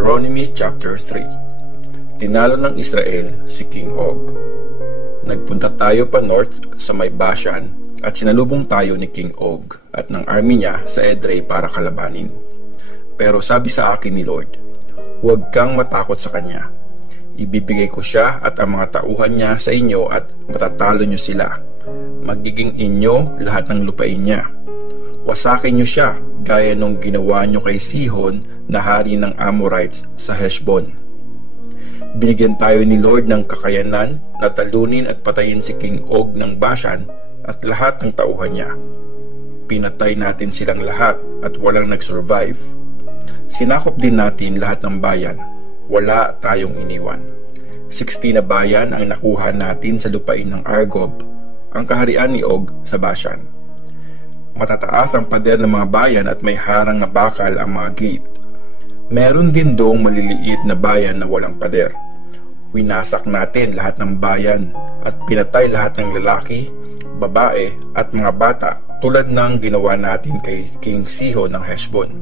Deuteronomy chapter 3. Tinalo ng Israel si King Og. Nagpunta tayo pa north sa may Bashan at sinalubong tayo ni King Og at ng army niya sa Edrei para kalabanin. Pero sabi sa akin ni Lord, huwag kang matakot sa kanya. Ibibigay ko siya at ang mga tauhan niya sa inyo at matatalo niyo sila. Magiging inyo lahat ng lupain niya. Wasakin niyo siya gaya nung ginawa niyo kay Sihon na hari ng Amorites sa Heshbon. Binigyan tayo ni Lord ng kakayanan na talunin at patayin si King Og ng Bashan at lahat ng tauhan niya. Pinatay natin silang lahat at walang nag-survive. Sinakop din natin lahat ng bayan. Wala tayong iniwan. 60 na bayan ang nakuha natin sa lupain ng Argob, ang kaharian ni Og sa Bashan. Matataas ang pader ng mga bayan at may harang na bakal ang mga gate. Meron din doong maliliit na bayan na walang pader. Winasak natin lahat ng bayan at pinatay lahat ng lalaki, babae at mga bata tulad ng ginawa natin kay King Sihon ng Heshbon.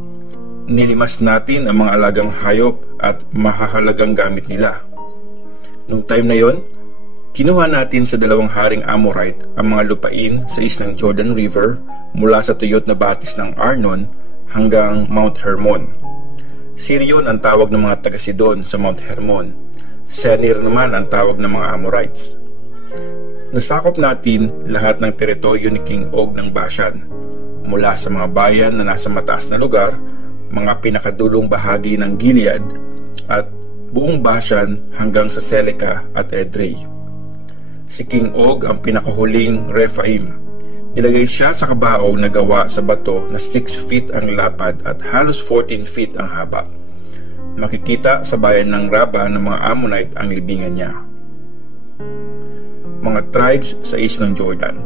Nilimas natin ang mga alagang hayop at mahahalagang gamit nila. Noong time na yon, kinuha natin sa dalawang haring Amorite ang mga lupain sa islang Jordan River mula sa tuyot na batis ng Arnon hanggang Mount Hermon. Sirion ang tawag ng mga taga-Sidon sa Mount Hermon. Senir naman ang tawag ng mga Amorites. Nasakop natin lahat ng teritoryo ni King Og ng Bashan, mula sa mga bayan na nasa mataas na lugar, mga pinakadulong bahagi ng Gilead, at buong Bashan hanggang sa Seleka at Edrei. Si King Og ang pinakahuling Rephaim. Nilagay siya sa kabao na gawa sa bato na 6 feet ang lapad at halos 14 feet ang haba. Makikita sa bayan ng Raba ng mga Ammonite ang libingan niya. Mga tribes sa East ng Jordan.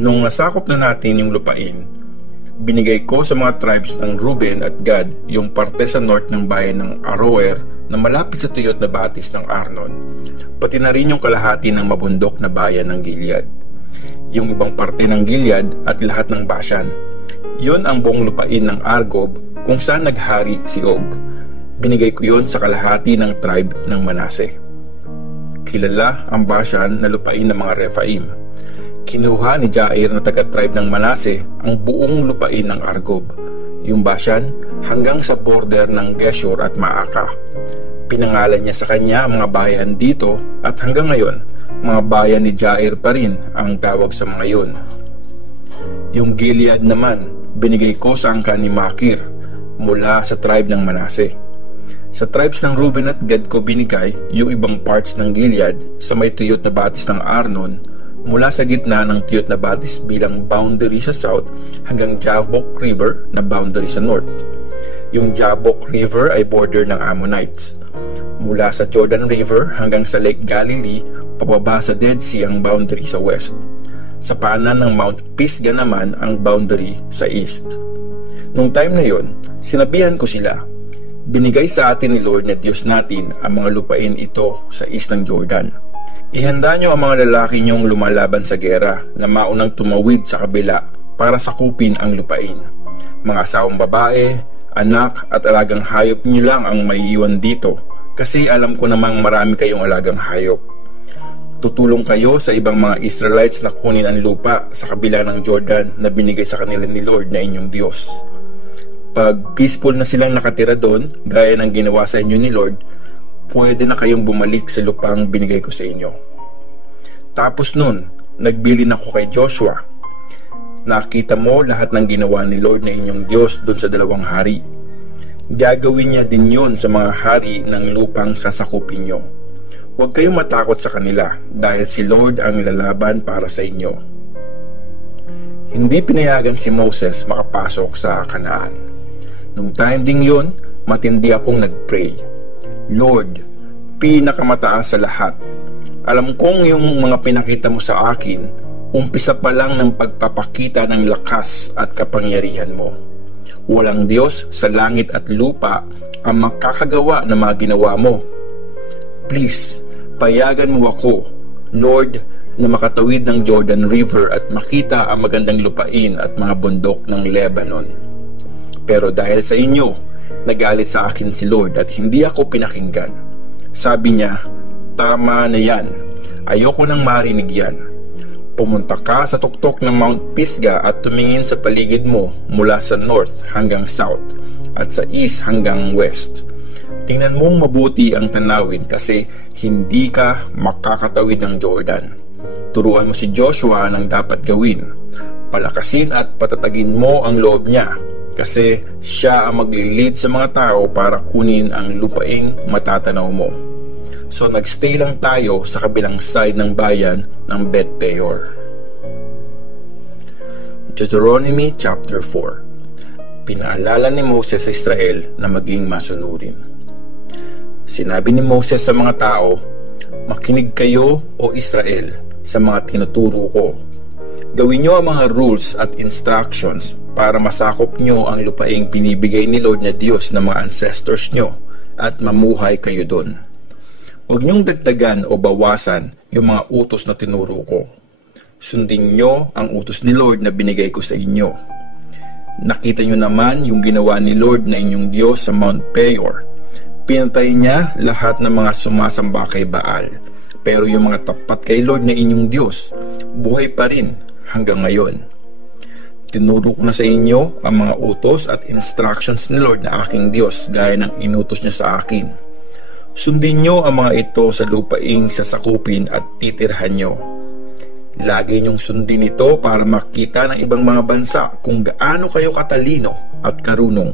Nung nasakop na natin yung lupain, binigay ko sa mga tribes ng Reuben at Gad yung parte sa north ng bayan ng Aroer na malapit sa tuyot na batis ng Arnon, pati na rin yung kalahati ng mabundok na bayan ng Gilead. Yung ibang parte ng Gilead at lahat ng Bashan. Yun ang buong lupain ng Argob kung saan naghari si Og. Binigay ko yun sa kalahati ng tribe ng Manase. Kilala ang Bashan na lupain ng mga Rephaim. Kinuha ni Jair na taga-tribe ng Manase ang buong lupain ng Argob, yung Bashan hanggang sa border ng Geshur at Maaka. Pinangalan niya sa kanya mga bayan dito at hanggang ngayon, mga bayan ni Jair pa rin ang tawag sa mga yun. Yung Gilead naman, binigay ko sa angkan ni Makir mula sa tribe ng Manase. Sa tribes ng Reuben at Gad ko binigay yung ibang parts ng Gilead sa may tuyot na batis ng Arnon mula sa gitna ng tuyot na batis bilang boundary sa south hanggang Jabbok River na boundary sa north. Yung Jabbok River ay border ng Ammonites. Mula sa Jordan River hanggang sa Lake Galilee, pababa sa Dead Sea ang boundary sa west. Sa paanan ng Mount Pisgah naman ang boundary sa east. Nung time na yon, sinabihan ko sila, binigay sa atin ni Lord na Diyos natin ang mga lupain ito sa east ng Jordan. Ihanda nyo ang mga lalaki nyong lumalaban sa gera na maunang tumawid sa kabila para sakupin ang lupain. Mga asawang babae, anak at alagang hayop nyo lang ang maiiwan dito kasi alam ko namang marami kayong alagang hayop. Tutulong kayo sa ibang mga Israelites na kunin ang lupa sa kabila ng Jordan na binigay sa kanila ni Lord na inyong Diyos. Pag peaceful na silang nakatira doon, gaya ng ginawa sa inyo ni Lord, pwede na kayong bumalik sa lupang binigay ko sa inyo. Tapos nun, nagbilin ako kay Joshua. Nakita mo lahat ng ginawa ni Lord na inyong Diyos doon sa dalawang hari. Gagawin niya din yon sa mga hari ng lupang sasakupin nyo. Huwag kayong matakot sa kanila dahil si Lord ang lalaban para sa inyo. Hindi pinayagan si Moses makapasok sa Kanaan. Nung time ding yon, matindi akong nagpray. Lord, pinakamataas sa lahat. Alam kong yung mga pinakita mo sa akin, umpisa pa lang ng pagpapakita ng lakas at kapangyarihan mo. Walang Diyos sa langit at lupa ang makakagawa ng mga ginawa mo. Please, payagan mo ako, Lord, na makatawid ng Jordan River at makita ang magandang lupain at mga bundok ng Lebanon. Pero dahil sa inyo, Nagalit sa akin si Lord at hindi ako pinakinggan. Sabi niya, tama na yan. Ayoko nang marinig yan. Pumunta ka sa tuktok ng Mount Pisgah at tumingin sa paligid mo mula sa north hanggang south at sa east hanggang west. Tingnan mong mabuti ang tanawin kasi hindi ka makakatawid ng Jordan. Turuan mo si Joshua ng dapat gawin. Palakasin at patatagin mo ang loob niya kasi siya ang maglilid sa mga tao para kunin ang lupaing matatanaw mo. So nagstay lang tayo sa kabilang side ng bayan ng Beth Peor. Deuteronomy chapter 4. Pinaalala ni Moses sa Israel na maging masunurin. Sinabi ni Moses sa mga tao, makinig kayo o Israel sa mga tinuturo ko. Gawin nyo ang mga rules at instructions para masakop nyo ang lupaing binibigay ni Lord na Diyos ng mga ancestors nyo at mamuhay kayo doon. Huwag niyong dagdagan o bawasan yung mga utos na tinuro ko. Sundin niyo ang utos ni Lord na binigay ko sa inyo. Nakita niyo naman yung ginawa ni Lord na inyong Diyos sa Mount Peor. Pinatay niya lahat ng mga sumasamba kay Baal. Pero yung mga tapat kay Lord na inyong Diyos, buhay pa rin hanggang ngayon. Tinuro ko na sa inyo ang mga utos at instructions ni Lord na aking Diyos gaya ng inutos niya sa akin. Sundin nyo ang mga ito sa lupaing sasakupin at titirhan nyo. Lagi nyong sundin ito para makita ng ibang mga bansa kung gaano kayo katalino at karunong.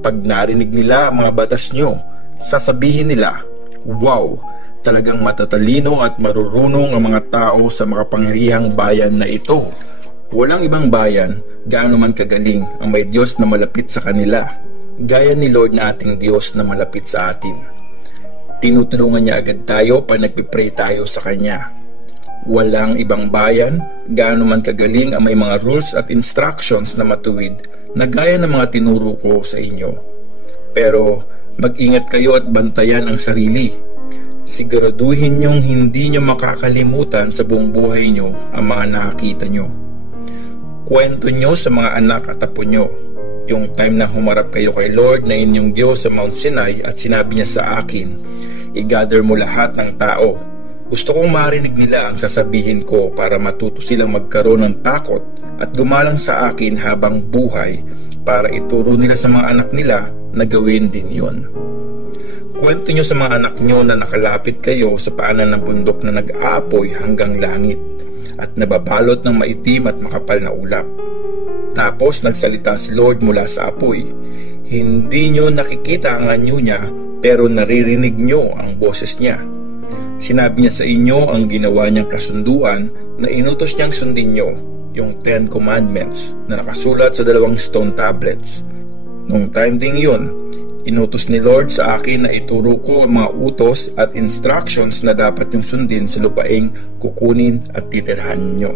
Pag narinig nila ang mga batas nyo, sasabihin nila, wow, talagang matatalino at marurunong ang mga tao sa makapangyarihang bayan na ito. Walang ibang bayan, gaano man kagaling ang may Diyos na malapit sa kanila, gaya ni Lord na ating Diyos na malapit sa atin. Tinutulungan niya agad tayo pag nagpipray tayo sa Kanya. Walang ibang bayan, gaano man kagaling ang may mga rules at instructions na matuwid na gaya ng mga tinuro ko sa inyo. Pero mag-ingat kayo at bantayan ang sarili. Siguraduhin niyong hindi niyo makakalimutan sa buong buhay niyo ang mga nakakita niyo. Kwento niyo sa mga anak at apo niyo. Yung time na humarap kayo kay Lord na inyong Diyos sa Mount Sinai at sinabi niya sa akin, i-gather mo lahat ng tao. Gusto kong marinig nila ang sasabihin ko para matuto silang magkaroon ng takot at gumalang sa akin habang buhay para ituro nila sa mga anak nila na gawin din yon. Kwento nyo sa mga anak nyo na nakalapit kayo sa paanan ng bundok na nag-aapoy hanggang langit at nababalot ng maitim at makapal na ulap. Tapos nagsalita si Lord mula sa apoy. Hindi nyo nakikita ang anyo niya, pero naririnig nyo ang boses niya. Sinabi niya sa inyo ang ginawa niyang kasunduan na inutos niyang sundin nyo, yung 10 Commandments na nakasulat sa 2 stone tablets. Nung time ding yun, inutos ni Lord sa akin na ituro ko ang mga utos at instructions na dapat yung sundin sa lupaing kukunin at titirhan nyo.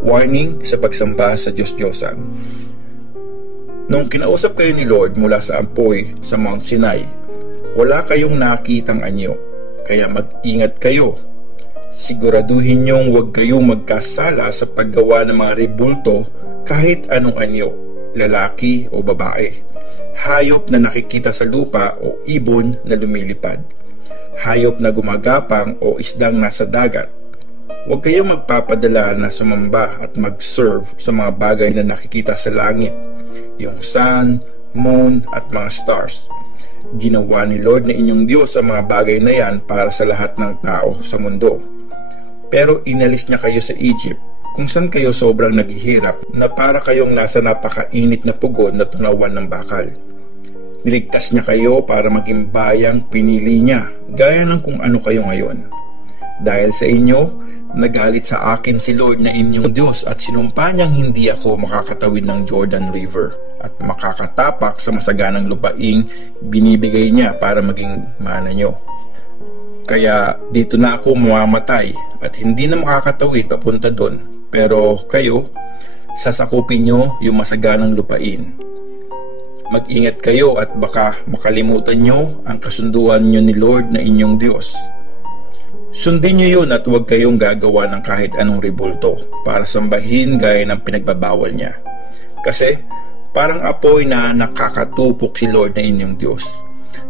Warning sa pagsamba sa Diyos-Diyosan. Nung kinausap kayo ni Lord mula sa apoy sa Mount Sinai, wala kayong nakitang anyo, kaya mag-ingat kayo. Siguraduhin niyong huwag kayong magkasala sa paggawa ng mga rebulto kahit anong anyo, lalaki o babae, hayop na nakikita sa lupa o ibon na lumilipad, hayop na gumagapang o isdang nasa dagat. Huwag kayong magpapadala na sumamba at mag-serve sa mga bagay na nakikita sa langit, yung sun, moon at mga stars. Ginawa ni Lord na inyong Diyos ang mga bagay na yan para sa lahat ng tao sa mundo. Pero inalis niya kayo sa Egypt, kung saan kayo sobrang naghihirap na para kayong nasa napakainit na pugon na tunawan ng bakal. Niligtas niya kayo para maging bayang pinili niya, gaya ng kung ano kayo ngayon. Dahil sa inyo, nagalit sa akin si Lord na inyong Diyos at sinumpa niyang hindi ako makakatawid ng Jordan River at makakatapak sa masaganang lupaing binibigay niya para maging mana niyo. Kaya dito na ako mamamatay at hindi na makakatawid papunta doon. Pero kayo, sasakupin niyo yung masaganang lupain. Mag-ingat kayo at baka makalimutan niyo ang kasunduan niyo ni Lord na inyong Diyos. Sundin niyo yun at huwag kayong gagawa ng kahit anong rebulto para sambahin gaya ng pinagbabawal niya. Kasi Parang apoy na nakakatupok si Lord na inyong Diyos.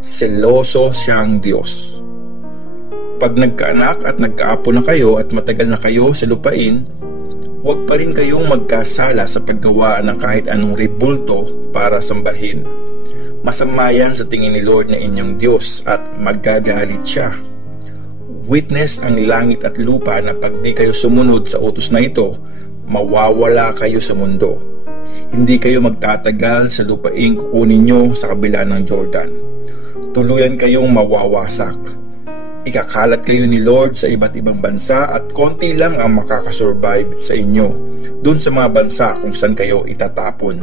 Seloso siyang Diyos. Pag nagkaanak at nagkaapo na kayo at matagal na kayo sa lupain, huwag pa rin kayong magkasala sa paggawa ng kahit anong ribulto para sambahin. Masama yan sa tingin ni Lord na inyong Diyos at magagalit siya. Witness ang langit at lupa na pag di kayo sumunod sa utos na ito, mawawala kayo sa mundo. Hindi kayo magtatagal sa lupaing kukunin nyo sa kabila ng Jordan. Tuluyan kayong mawawasak. Ikakalat kayo ni Lord sa iba't ibang bansa at konti lang ang makakasurvive sa inyo doon sa mga bansa kung saan kayo itatapon.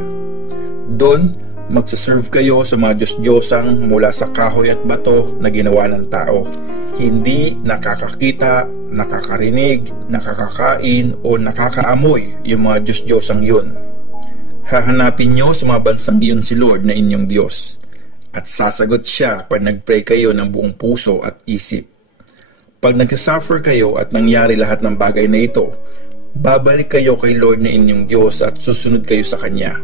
Doon, magsaserve kayo sa mga Diyos-Diyosang mula sa kahoy at bato na ginawa ng tao. Hindi nakakakita, nakakarinig, nakakakain o nakakaamoy yung mga Diyos-Diyosang yun. Hahanapin nyo sa mga bansang iyon si Lord na inyong Diyos. At sasagot siya pag nag-pray kayo ng buong puso at isip. Pag nagsasuffer kayo at nangyari lahat ng bagay na ito, babalik kayo kay Lord na inyong Diyos at susunod kayo sa Kanya.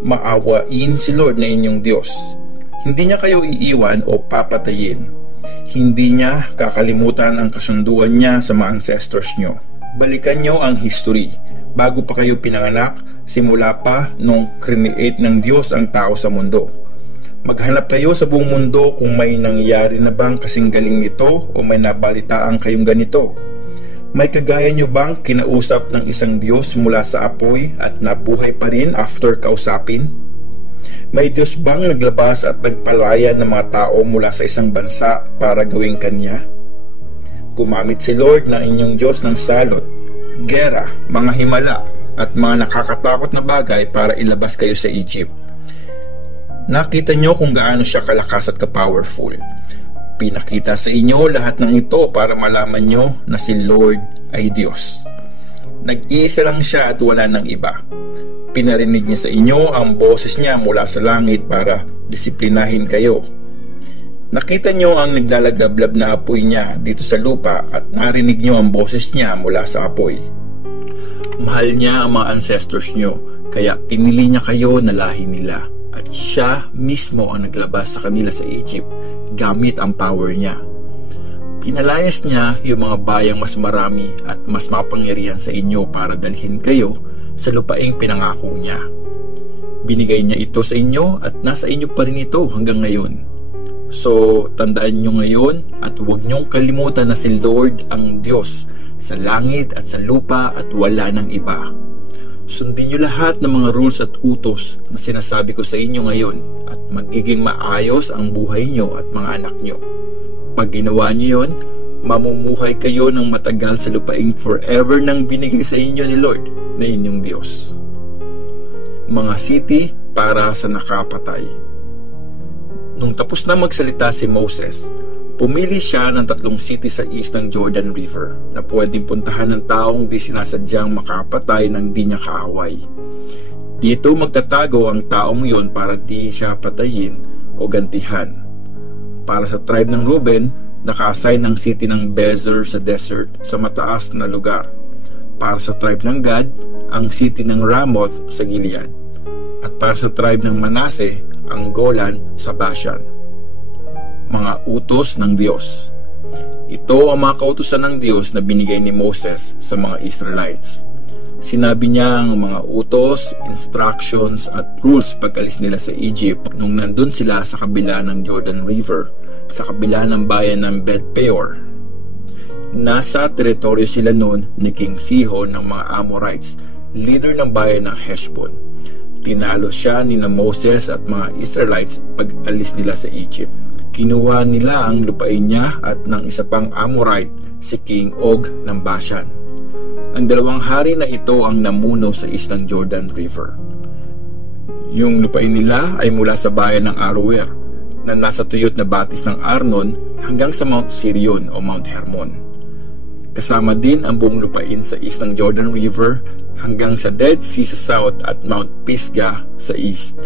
Maawain si Lord na inyong Diyos. Hindi niya kayo iiwan o papatayin. Hindi niya kakalimutan ang kasunduan niya sa mga ancestors nyo. Balikan nyo ang history. Bago pa kayo pinanganak, simula pa nung create ng Diyos ang tao sa mundo. Maghanap kayo sa buong mundo kung may nangyari na bang kasing galing nito o may nabalitaan kayong ganito. May kagaya nyo bang kinausap ng isang Diyos mula sa apoy at nabuhay pa rin after kausapin? May Diyos bang naglabas at nagpalaya ng mga tao mula sa isang bansa para gawing Kanya? Gumamit si Lord na inyong Diyos ng salot, gera, mga himala at mga nakakatakot na bagay para ilabas kayo sa Egypt. Nakita nyo kung gaano siya kalakas at ka-powerful. Pinakita sa inyo lahat ng ito para malaman nyo na si Lord ay Diyos. Nag-iisa lang siya at wala ng iba. Pinarinig niya sa inyo ang boses niya mula sa langit para disiplinahin kayo. Nakita nyo ang naglalagablab na apoy niya dito sa lupa at narinig nyo ang boses niya mula sa apoy. Mahal niya ang mga ancestors nyo, kaya pinili niya kayo na lahi nila. At siya mismo ang naglabas sa kanila sa Egypt gamit ang power niya. Pinalayas niya yung mga bayang mas marami at mas mapangyarihan sa inyo para dalhin kayo sa lupaing pinangako niya. Binigay niya ito sa inyo at nasa inyo pa rin ito hanggang ngayon. So, tandaan nyo ngayon at huwag nyong kalimutan na si Lord ang Diyos sa langit at sa lupa at wala ng iba. Sundin nyo lahat ng mga rules at utos na sinasabi ko sa inyo ngayon at magiging maayos ang buhay nyo at mga anak nyo. Pag ginawa nyo yun, mamumuhay kayo ng matagal sa lupaing forever nang binigay sa inyo ni Lord na inyong Diyos. Mga city para sa nakapatay. Nung tapos na magsalita si Moses, pumili siya ng 3 city sa east ng Jordan River na pwedeng puntahan ng taong di sinasadyang makapatay ng di niya kaaway. Dito magtatago ang taong yon para di siya patayin o gantihan. Para sa tribe ng Reuben, naka-assign ng city ng Bezer sa desert sa mataas na lugar. Para sa tribe ng Gad, ang city ng Ramoth sa Gilead. At para sa tribe ng Manase, ang Golan sa Bashan. Mga utos ng Diyos. Ito ang mga kautusan ng Diyos na binigay ni Moses sa mga Israelites. Sinabi niya ang mga utos, instructions at rules pag-alis nila sa Egypt nung nandun sila sa kabila ng Jordan River, sa kabila ng bayan ng Bet-peor. Nasa teritoryo sila noon ni King Sihon ng mga Amorites, leader ng bayan ng Heshbon. Tinalo siya ni Moses at mga Israelites pag-alis nila sa Egypt. Kinuha nila ang lupain niya at ng isa pang Amorite, si King Og ng Bashan. Ang 2 hari na ito ang namuno sa islang Jordan River. Yung lupain nila ay mula sa bayan ng Aroer na nasa tuyot na batis ng Arnon hanggang sa Mount Sirion o Mount Hermon. Kasama din ang buong lupain sa east ng Jordan River hanggang sa Dead Sea sa south at Mount Pisgah sa east.